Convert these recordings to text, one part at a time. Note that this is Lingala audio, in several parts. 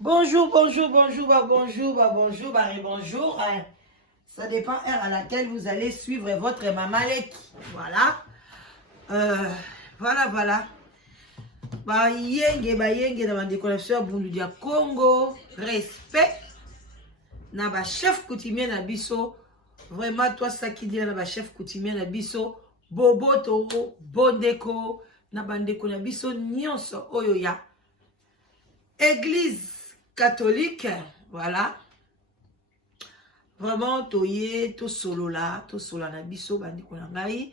Bonjour, bonjour, bonjour, bonjour, bonjour. Ça dépend heure à laquelle vous allez suivre votre maman Leki. Voilà. Voilà. Ba yenge dans ma déconnexion bundu dia Congo. Respect. Na ba chef coutumier na biso. Vraiment, toi, ça qui dit na ba chef coutumier na biso. Boboto, bondeko. Na bandeko na biso nyonso oyo ya. Église catholique, voilà. Vraiment, toye, to solo la na biso, bandeko na ngai.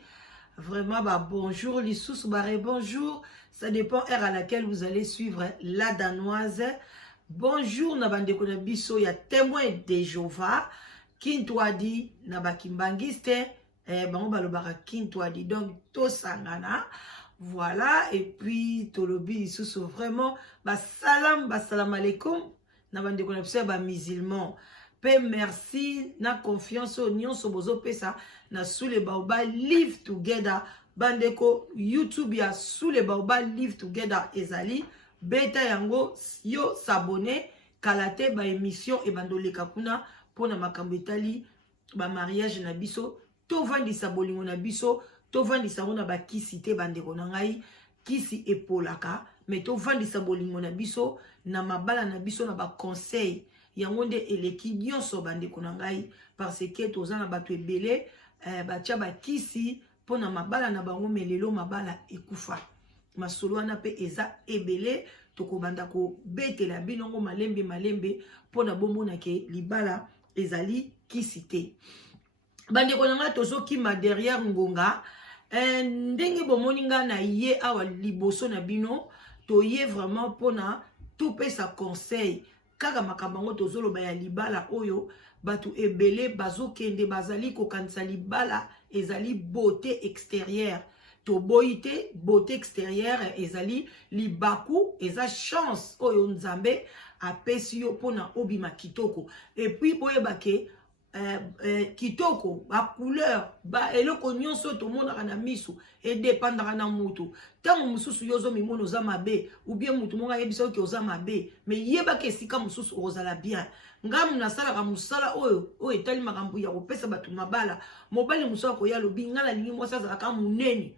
Vraiment, bah bonjour, l'issous, bonjour. Ça dépend heure à laquelle vous allez suivre la danoise. Bonjour, na bandeko na biso, ya témoin de Jéhovah. Kintwadi, na bakimbangiste, bango balobaka kintwadi. Donc, to sangana. Voilà, et puis tolobi sous vraiment salam alaikum na bande konepse ba musulman pe merci na confiance union sobozo pesa na sous les baoba live together bandeko YouTube ya sous les baoba live together ezali beta yango yo s'abonner kalate ba émission e bandoleka kuna pona makambo etali ba mariage na biso to vandisa bolingo na biso to vandisa ngona ba kisi te bandeko na ngai kisi epolaka mais to vandisa bolingo na biso na mabala na biso na ba conseil yango nde eleki nyonso bandeko na ngai parce que toza na bato ebele batia ba kisi pona mabala na bango melelo mabala ekufa masolo wana pe eza ebele tokobanda ko betela binongo malembe pona bomona ke libala ezali kisi te bandeko na ngai tozokima derrière ngonga ndenge bomoni nga na ye awa liboso na bino toye vraiment pona topesa conseil kaka makambo ngo tozoloba ya libala oyo batu ebele bazokende bazali kokanisa libala ezali beauté extérieure to boite beauté extérieure ezali libaku eza chance oyo nzambe apesi yo pona obima kitoko et puis boyebake kitoko ba couleur ba eloko nyonso to monaka na misu e dépendra na mutu tango mususu yozo mimono za mabe ou bien mutu monga yebisa ki oza mabe mais yeba ke sika mususu ozala bien ngam na sala ka musala oyo etali makambu ya kopesa batu mabala mobali musala ko ya lobi ngala lingi mwasi azala ka munene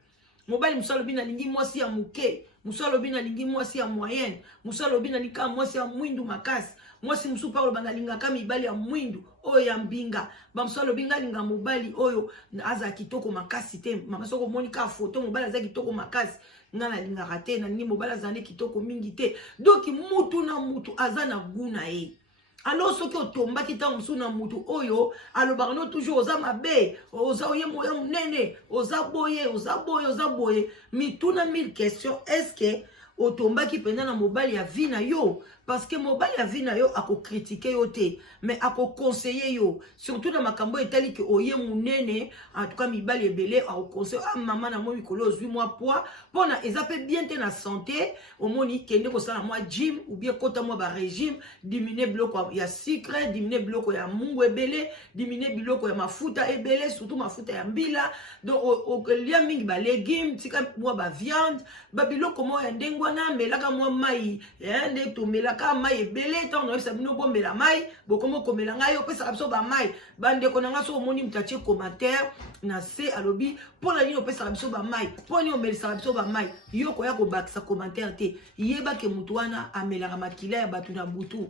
mobali musala lobi na lingi mwasi ya muke musala lobi na lingi mwasi ya moyenne musala lobi na lika mwasi ya mwindu makasi mwasi musu parlo banga linga kama ibali ya mwindu oyo ya mbinga bamsolo binga linga mobali oyo aza kitoko makasi te mama soko monika photo mobali aza kitoko makasi ngana linga rate na ni mobali azane kitoko mingi te donc mutu na mutu aza na guna e alors soki otomba kita musu na mutu oyo alobaka no toujours oza mabe oza oye moya munene oza boye mituna mille questions est-ce que otomba ki penda na mobali ya vie na yo parce que mobali ya vie na yo ako critiquer yo te mais ako conseiller yo surtout na makambo etali ke oye munene en tout cas mibali ebele ako conseiller maman na moi mikolo 8 mois poids pona eza pe bien te na santé omoni kende ko sala moi gym ou bien kota moi ba régime diminuer biloko ya sucre diminuer biloko ya mungu ebele diminuer biloko ya mafuta ebele surtout mafuta ya mbila donc lia mingi ba légumes tika moi ba viande ba biloko mo ya ndengwana melaka moi mai nde to melaka mai ebele tant no sabino bombela mai bokomo komela ngai opesa kapso ba mai bande konanga so omoni mtache commentaire na se alobi pona nini opesa kapso ba mai pona nini omelisa kapso ba mai yoko ya ko bakisa commentaire te yeba ke mutu wana amelaka makila ya batu na butu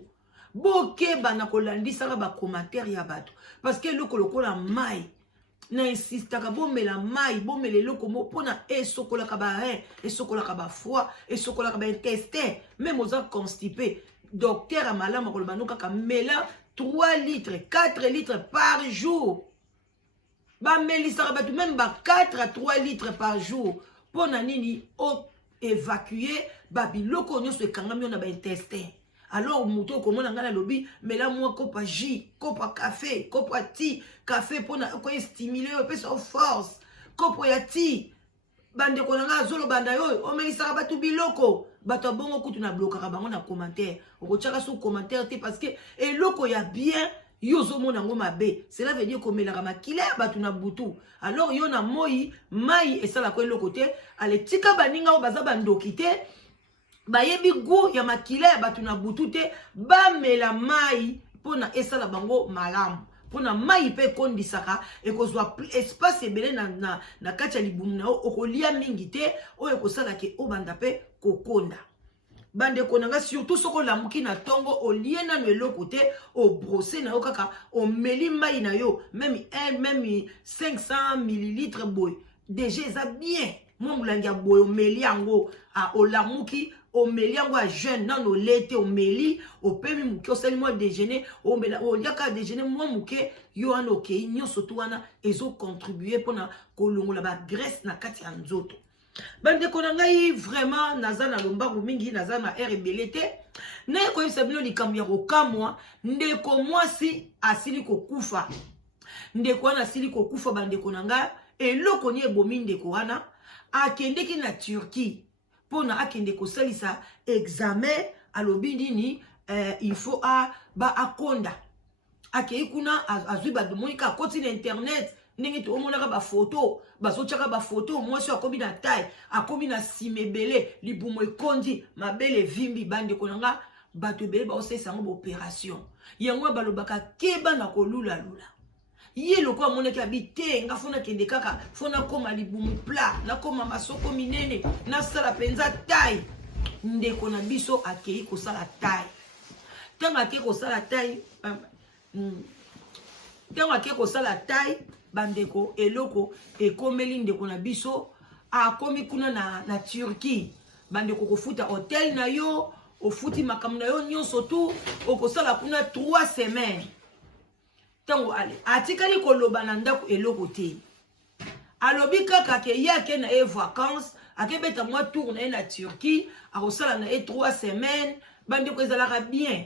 boke bana kolandisa ba commentaire ya batu parce que loko lokola mai na insistaka bomela mai bomele loko mo pona esokolaka ba rein esokolaka ba foie esokolaka ba intestin même oza constipé docteur a malama koloba no kaka mela 3 litres 4 litres par jour ba melisaka batu même ba 4 à 3 litres par jour pona nini o évacuer ba biloko nyonso ekangami na ba intestin. Alors muto komona ngala lobi mela moi kopa jus kopa café kopa ti café pona ko stimuler o pesa force kopo ya ti bande konanga zolo banda yo o melisa batu biloko bato bongo kutu na blokaka bango na commentaire okochaka so commentaire te parce que eloko ya bien yozo mona ngo mabe cela veut dire komelaka makila ya batu na butu alors yo na moi mai esala ko eloko te ale tika baninga o baza bandoki te bayebi goût ya makila ya bato na butu te bamela mai mpona esala bango malamu mpona mai mpe ekondisaka ekozwa espace ebele na kati ya libumu na yo okolia mingi te oyo ekosalaka obanda mpe kokonda bandeko na nga surtout soko lamuki na tongo olie nano eloko te obrose na yo kaka omeli mai na yo même 500 millilitres boy déjà eza bien mwa molangi ya boye omeli yango olamuki omeli yango ya jeune nano lete omeli opemi muke osali mwa déjeuner oliaka déjeuner mwa muke yo wana okei nyonso tu wana ezocontribue mpona kolongola bagraisse na kati ya nzoto bandeko na ngai vraiment naza na lombangu mingi naza na air ebele te naye koyebisa bino likambo ya kokamwa ndeko mwasi asili kokufa ndeko wana asili kokufa bandeko na ngai eloko ni ebomi ndeko wana akendeki na Turquie mpona akende kosalisa examen alobi nini il faut akonda akei kuna azwi badomonika akoti na internet ndenge tomonaka bafoto bazotiaka bafoto mwasi akomi na taille akomi na nsima ebele libumu ekondi mabele evimbi bandeko na nga bato ebele baosalisa yango baopération yango balobaka keba na kolulalula ye loko amonaki abi te nga fona kende kaka fona koma libumu plat nakoma masoko minene nasala mpenza taille ndeko na biso akei kosala taille ntango akei kosala taille bandeko eloko ekomeli ndeko na biso akomi kuna na Turquie bandeko kofuta hotel na yo ofuti makambo na yo nyonso tu okosala kuna 3 semaines tango ale atikali koloba na ndako eloko te alobi kaka ke yake na vacances akebeta mwa tour na na Turquie akosala na 3 semaines bandeko ezalaka bien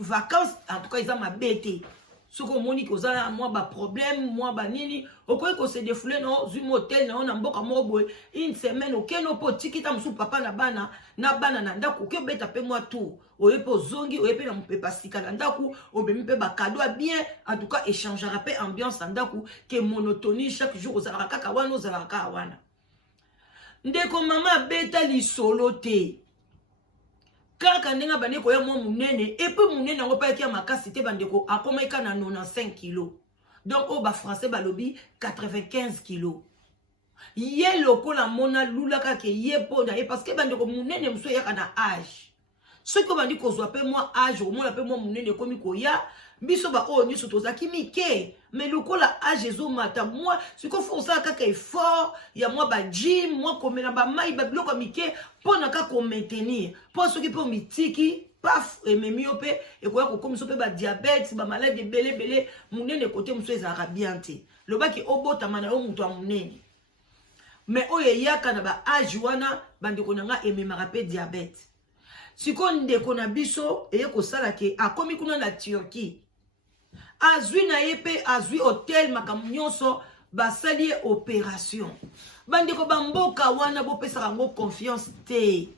vacances en tout cas eza mabete soko moni kozala mwa ba problème mwa ba nini okoyi ko se défouler no zuma hotel na mboka mobo une semaine okeno po tikita musu papa na bana na ndako ke beta pe mwa tour oyepo zongi oyepe na mpepa sika na ndako obemi pe ba cadeau bien en tout cas échangera pe ambiance na ndako ke monotonie chaque jour ozalaka kaka wana ozalaka wana ndeko mama beta lisolo te kaka ndenga bandeko ya mwa munene epe munene yango pa ya makasi te bandeko akomaika na 95 kg donc o ba français balobi 95 kg ye lokola mona lulaka ke ye pona e parce que bandeko munene muso yaka na âge ce que bandi kozwa pe mwa âge o mona pe mwa munene komi koya biso ba o nyiso tozaki mike mais lokola âge ezomata moi siko força kaka effort ya moi ba gym moi komela ba mai ba biloko mike pona ka ko maintenir po soki po mitiki paf ememi ope ekoya kokomisa pe ba diabète ba maladie belé munene côté muso ezaka bien te lobaki obotama na yo muto munene mais oye yaka na ba âge wana bandeko nanga ememaka pe diabète siko ndeko na biso eye kosala ke akomi kuna na Turquie azwi na yepe azwi hotel makambo nyonso basali opération bandeko bamboka wana bopesaka ngo confiance te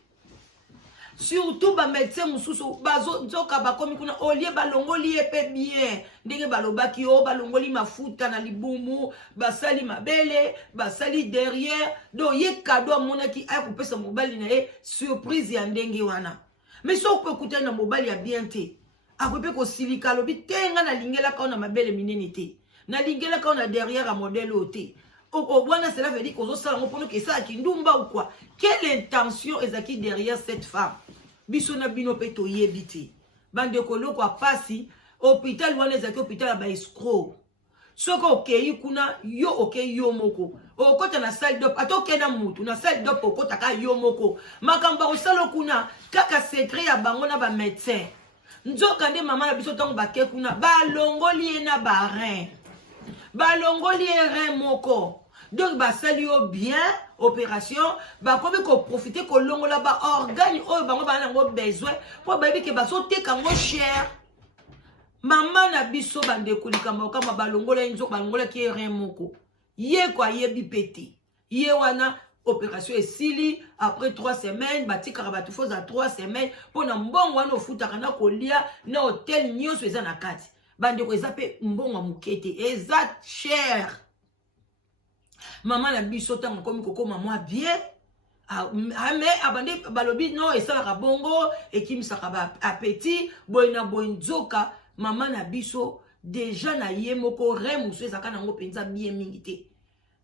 surtout ba médecin mususu bazoka bakomi kuna olie balongoli yepe bien ndenge balobaki o balongoli mafuta na libumu basali mabele basali derrière donc ye cadeau monaki ay kopesa mobali na ye surprise ya ndenge wana mais so ko kutana na mobali ya bien te akope ko silika lobi tenga na lingela ka na mabele minene te na lingela ka na derrière a modèle oté o bwana cela veut dire ko zo sala ngopono ke sa kindumba ou quoi quelle intention ezaki derrière cette femme biso na bino pe to yebiti bande ko loko apasi hôpital wana ezaki hôpital ba escroc soko okei kuna yo okei yo moko okota na salle d'op atoke na mutu na salle d'op okota ka yo moko makamba osalo kuna kaka secret ya bango na ba médecin nzoka nde mama na biso tango bake kuna balongoli na ba rein balongoli rein moko donc basali yo bien opération bakomi ko profiter ko longola ba organe oyo bango bana ngo besoin po babi ke baso teka ngo cher mama na biso bande kulikamba kama balongola nzo balongola ki rein moko ye kwa yebi peti ye wana opération esili après 3 semaines batika rabatu foza 3 semaines pona mbongo wana ofutaka na kolia na hotel nyonso eza na kati bande ko ezape mbongo mukete eza cher mama na biso tango komi kokoma moi bien mais abandi balobi non esalaka bongo ekimisaka ba appétit boyna boyinzoka mama na biso déjà na ye moko remusu ezaka nango penza bien mingi te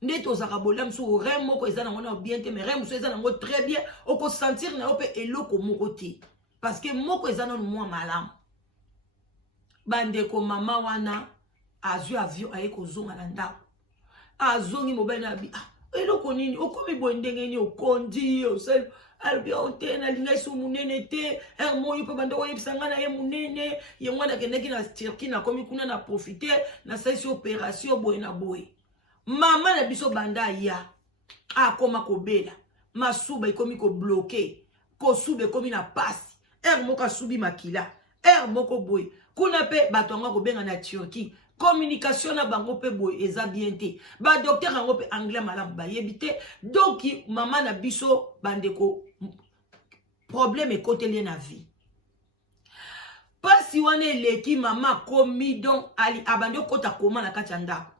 nde tozaka bolam so rem moko eza nango na bien te mais remusu eza nango très bien oko sentir na ope eloko moko te parce que moko eza nanu mwa malamu bandeko mama wana azwi avion aye kozonga na ndako azongi mobali na bi eloko nini okomi boye ndenge nini okondi osel albi onte na linga iso munene te moyo pe bando oyebisa nga na ye munene ye mwana kendeki na Turquie na komi kuna na profiter na saisi opération boye na boye mama na biso banda ya akoma kobela masuba ikomi ko bloquer ko sube komi na pasi moko subi makila moko boye kuna pe bato nga ko benga na Turquie communication na bango pe boye eza bien te ba docteur yango pe anglais malamu ba yebite donc mama na biso bandeko problème ekoteli na vie pasi wana eleki mama komi donc ali abandi kota koma na kati ya ndako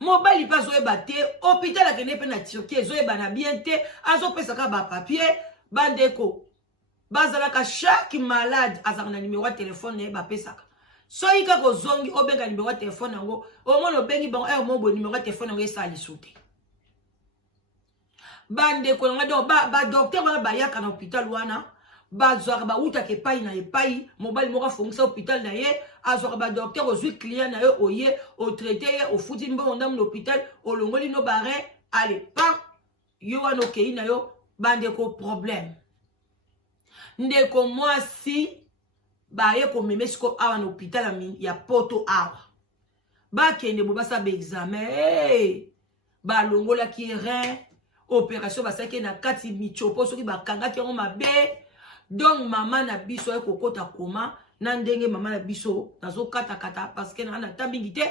mobali pa zoyeba te hôpital akende pe na Turquie ezoyeba na bien te azopesaka ba papier bandeko bazalaka chaque malade azaka na numéro ya téléphone na ye bapesaka soki kaka ozongi obenga numéro ya telefone yango omona obengi bango mo boye numéro ya telefone yango esala lisu te bandeko nanga donc badokter wana bayaka na hôpital wana bazwaka bautaka epai na epai mobali moko afongisa hôpital na ye azwaka badokter ozwi client na ye oye otraite ye ofuti mbongo ndamu na hôpital olongoli no bare ale pan yo wana okei na yo bandeko problème ndeko mwasi baye komeme siko awa na hôpital ya poto awa bakende bo basa ba examen balongolaki rein opération basaki na kati michopo soki bakangaki yango mabe donc mama na biso ekokota koma na ndenge mama na biso nazokata parce que na tambingi te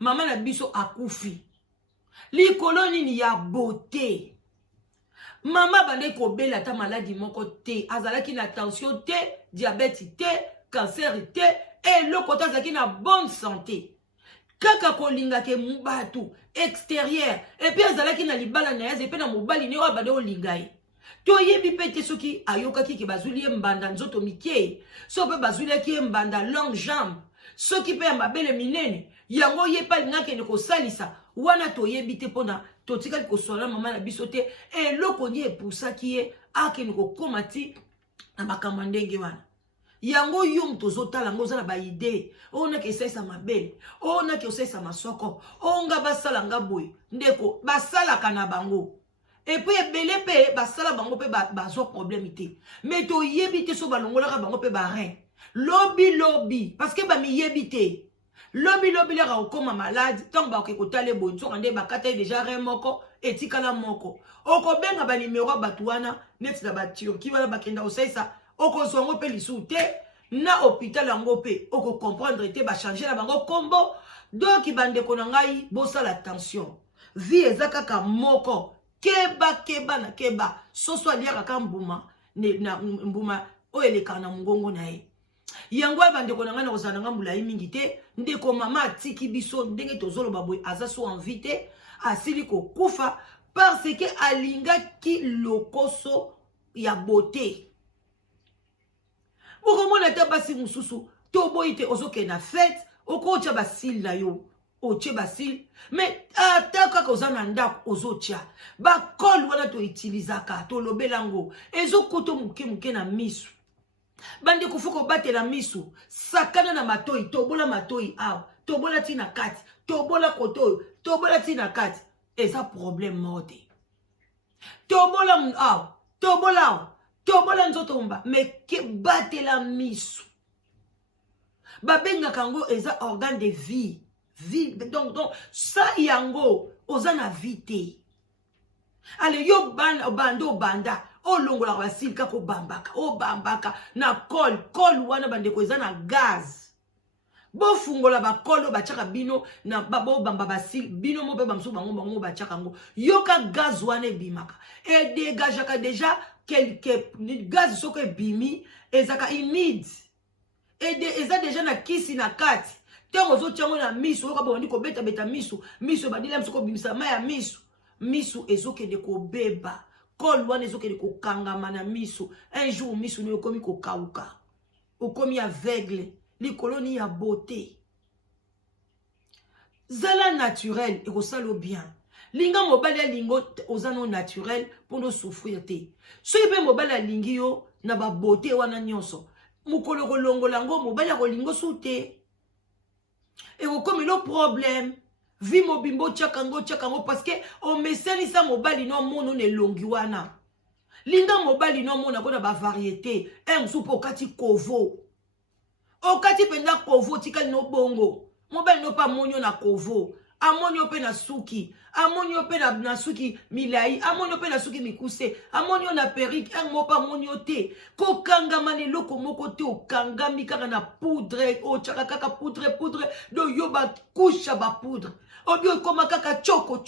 mama na biso akufi likolo nini ya beauté mama bande kobela ta maladie moko te azalaki na tension te diabète te cancer te eloko te azalaki na bonne santé kaka kolingaka mubatu extérieur et puis azalaki na libala na ye pe na mobali ne oyo bande olinga ye toyebi pe te soki ayokaki ke bazwili ye mbanda nzoto mike so pe bazwilaki ye mbanda long jambe soki pe ya mabele minene yango ye pa alingaki ne kosalisa wana toyebi te mpona totikali kosola mama na biso te eloko ni epusaki ye akende kokoma ti na makambo ndenge wana yango yo moto ozotala ngo oza na baide oyo naki esalisa mabele oyo naki osalisa masoko oyo nga basala nga boye ndeko basalaka na bango epuis ebele mpe basala bango mpe bazwa problème te mais toyebi te so balongolaka bango mpe barein lobi parce que bamiyebi te lobi leka okoma malade ntango bakoki kotala boye nsoka nde bakata ye déjà rein moko etikala moko okobenga banimero ya bato wana neti na baturki wana bakenda kosalisa okozwa yango mpe lisu te na hôpital yango mpe okocomprendre te bachange na bango kombo donc bandeko na ngai bosala attention vie eza kaka moko keba na keba soso aliaka ka mbuma oyo elekaka na mongongo na ye yango bandeko na ngai na kozala na ngai molai mingi te ndeko mama atiki biso ndenge tozoloba boye aza so envie te asili kokufa parce que alingaki lokoso ya beauté okomona te basi mosusu to boyi te ozokende na fete okotya basile na yo otye basile mais ata kaka oza na ndako ozotya bakole wana toitilizaka tolobela ngo ezokota moke na misu bandeko fo kobatela misu sakana na matoi tobola matoi awa tobola ti na kati tobola koto oyo tobola ti na kati eza problème moko te tobola awa tobola awa tobola nzoto mba mais ke batela misu babengaka yango eza organe de vie donc sa yango oza na vie te ale yo banda olongolaka basili kaka obambaka na kole wana bandeko eza na gaz bofungola bakole oyo batiaka bino na bobamba basili bino mo mpe bamosusu bango batiaka yango yoka gaz wana ebimaka edégagaka déjà quelque gaz soko ebimi ezaka humide eza déjà na kisi na kati ntango ozotia yango na miso oyoka babandi kobeta miso ebandila miso kobimisa mai ya miso ezokende kobeba Kol wana ezokende kokangama na miso. Un jour miso ne okomi kokauka. Okomi aveugle. Likoloni ya beauté. Zala naturel et kosalo bien. Linga mobali ya lingo ozano naturel pour no souffrir te. So ibe mobali ya lingi yo na ba beauté wana nyonso. Mukolo kolongo lango mobali ya kolingo sute. Et comme le problème vi mobimbo tchakango parce que on meseli sa mobali no mono ne longi wana. Linga mobali no mona kona ba variété. Msupo okati kovo. Okati penda kovo tikali no bongo. Mobali no pa monyo na kovo. Amonyo pe na suki. Amonyo pe na suki milai. Amonyo pe na suki mikuse. Amonyo na perike. Mo pa monyo te. Ko kangama ne loko moko te. O kangami kaka na poudre. O chaka kaka poudre. Do yo ba kusha ba poudre. Obio koma kaka choko.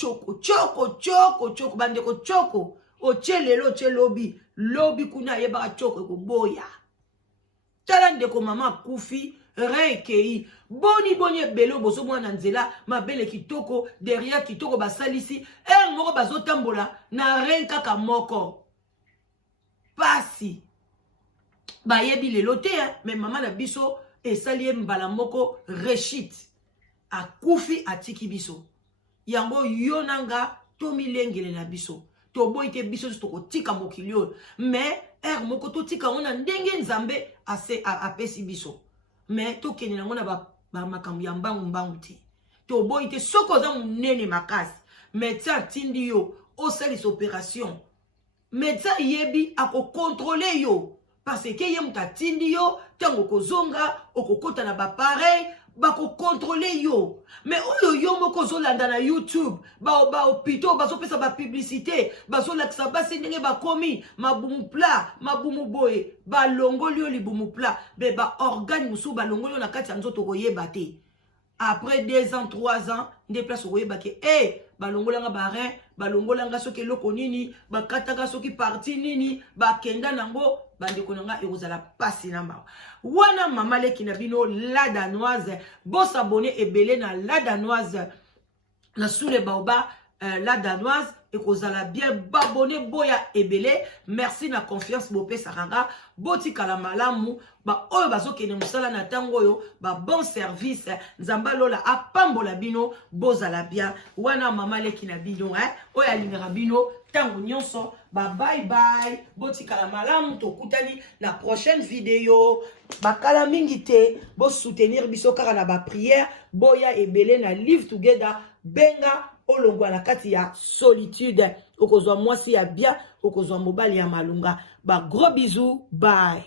Bande ko choko. O chelelo chelobi. Lobi kuna yeba choko ko boya. Talande ko mama kufi. Renkei. Boni belo boso mwana nzela mabele kitoko derrière kitoko basalisi moko bazotambola na renka kamoko pasi bayebi lelo te mais mama na biso esali mbala moko rechit akufi atiki biso yango yonanga to milengele na biso to boite biso to kotika mokilio mais moko to tika ona ndenge nzambe apesi biso mais to kene nango na ba makambo ya mbangu te to boyi te soko za munene makasi médecin tindi yo osalis opération médecin yebi ako contrôler yo parce que ye muta tindi yo tango kozonga okokota na ba pareil bako contrôler yo mais oyo yo moko zolanda na YouTube ba hôpitaux bazopesa ba publicité bazolakisa basi ndenge bakomi mabumu plat mabumu boye balongoli yo libumu plat be ba organe musu balongoli yo na kati ya nzoto koyeba te après 2 ans 3 ans nde place koyeba ke balongolanga ba rein balongolanga soki eloko nini bakataka soki parti nini bakenda nango bande konanga ekozala pasi na mawa wana mama leki na bino la danoise bo s'abonner ebele na la danoise na sous les baoba la danoise ekozala bien babone boya ebele merci na confiance bope saranga boti kala malamu ba oyo bazokene musala na tango oyo ba bon service nzamba lola apambola bino bozala bien wana mama leki na bino oyo alingaka bino tango nyonso bye bye boti kala malamu tokutani na prochaine vidéo bakala mingi te bo soutenir biso kaka na ba prière boya ebele na live together benga olongwa na kati ya solitude okozwa mwasi ya bien okozwa mobali ya malunga ba gros bisous bye.